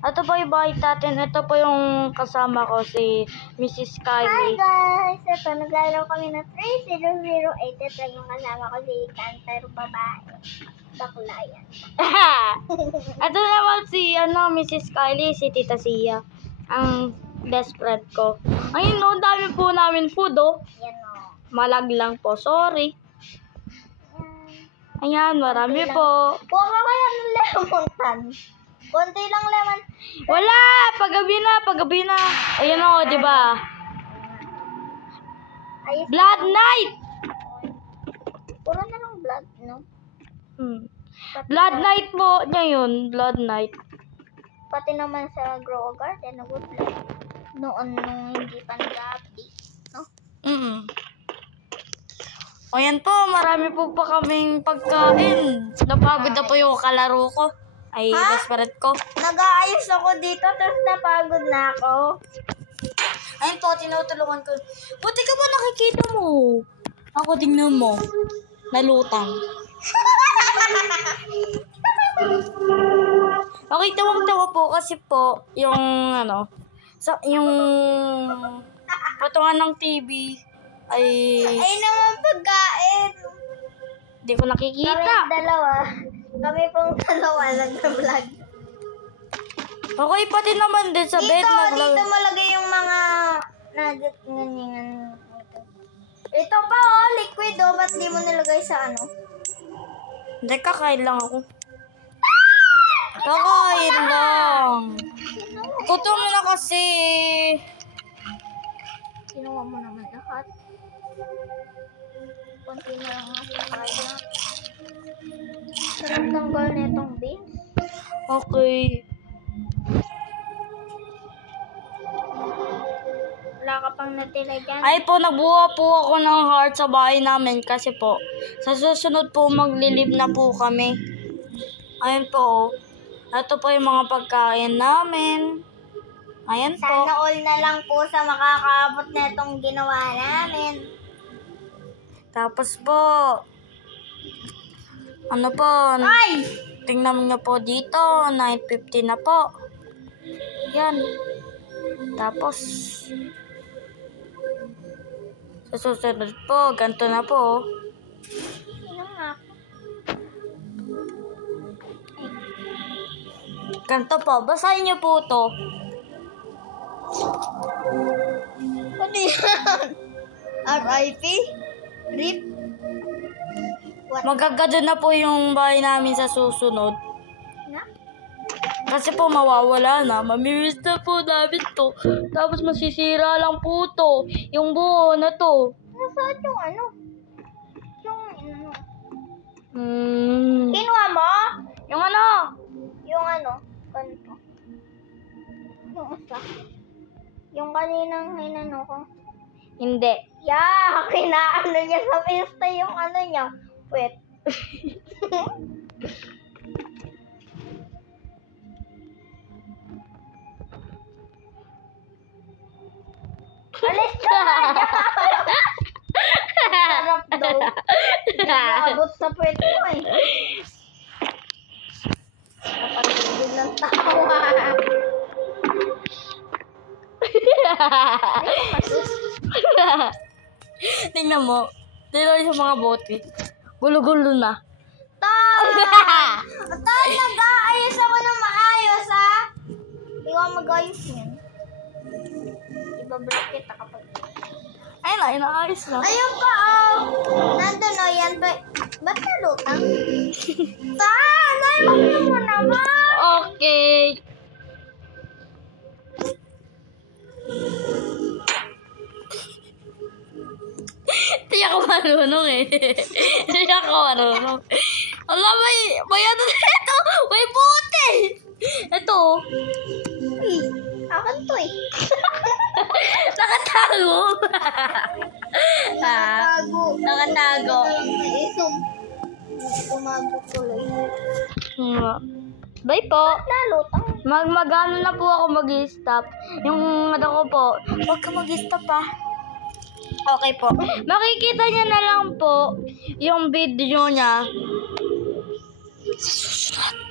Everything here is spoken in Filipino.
Ito po yung bahay natin. Ito po yung kasama ko, si Mrs. Hi Kylie. guys! Ito, naglalaro kami ng 3008. Ito yung kasama ko si Ikan, pero babae. Bakla yan. Ito naman si Mrs. Kylie, si Tita Sia. Ang best friend ko. Ayun, no, dami po namin food, oh. Yan o. Malag lang po, sorry. Ayan, marami po. Huwag ka kaya ng lemon tan. Konti lang lemon. Wala! Paggabi na. Ayan o, di ba? Blood night! Puro na lang blood, no? Blood night po niya yun. Blood night. Pati naman sa grow garden, nag-blood. Noon nung hindi pa nag-update, no? Ayan po, marami po pa kaming pagkain. Napagod na po yung kalaro ko. Ay, best friend ko. Nag-aayos ako dito, tapos napagod na ako. Ayun po, tinutulungan ko. Buti ka ba nakikita mo? Ako, tingnan mo. Nalutang. Okay, tawang-tawa po kasi po, yung yung patungan ng TV ay naman pagkain. Hindi ko nakikita. Kami pong dalawa nag-vlog. Okay, pati naman din sa bed Dito malagay yung mga nugget ganyan. Ito pa liquid ba't di mo nilagay sa ano? Hindi, kakain lang ako. Kakain lang. Gutom na kasi. Kinuha mo naman lahat. Konti na lang ako kaya. Sarap tanggal na itong beans. Okay. Wala ka pang natila dyan. Ay po, nagbuha po ako ng heart sa bahay namin kasi po, sa susunod po maglilib na po kami. Ayun po. Ito po yung mga pagkain namin. Ayan po. Sana all na lang po sa makakaabot na itong ginawa namin. Tapos po, Ay! tingnan nyo po dito, 9:50 na po. Yan. Tapos, sa susunod po, ganito na po. Ano nga? Ganito po, basahin nyo po to. Ano yan? RIP? RIP? Magagado na po yung bahay namin sa susunod. Na? Kasi po mawawala na. Mamimiss na po namin to. Tapos masisira lang po to. Yung buo na to. Nasaan yung ano? Yung ano? Hmm. Kinuha mo? Yung ano? Yung ano? Ganito. Yung isa. Yung kaninang hinano ko. Hindi. Yeah! Kinaano niya sa pista yung ano niya. Wait. Alis ka na! Sarap daw. Naabot sa puwet mo eh. Napatugod ng tawa. Tingnan mo. Tingnan sa mga bote. Gulo-gulo na. Tay, nag-aayos ako ng maayos, ha? Hindi ko mag-ayos yan. Ibablock kita kapag... Ayun na, inaayos na. Ayun pa, nandun o yan. Ba't nalutang? Tay, naiwan mo naman. Okay. Hindi ako marunong eh. Hindi ako marunong. Alam, may ano na ito. May bote. Ito. Uy, akin to eh. Nakatago. Nakatago. Nakatago. Tumago tuloy. Bye po. Nalutang. Mag-ano na po ako mag-stop. Yung ano ko po, huwag ka mag-stop ah. Okay po. Makikita niya na lang po yung video niya sa susunod.